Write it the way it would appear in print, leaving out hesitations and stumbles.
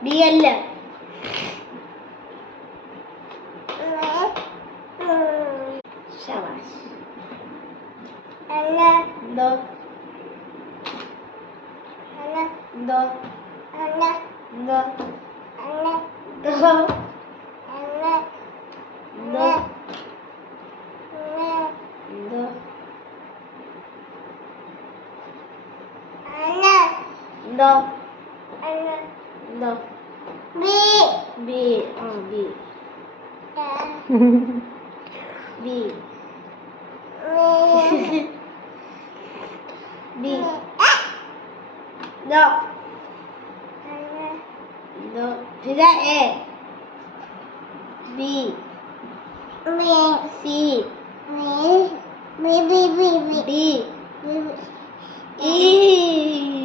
B അല്ല. ശാബാഷ്. എന്തോ എന്തോ എന്തോ എന്തോ എന്തോ എന്തോ എന്തോ എന്തോ ബി. ബി ബി ബി ദോ ദോ फिर A B C D E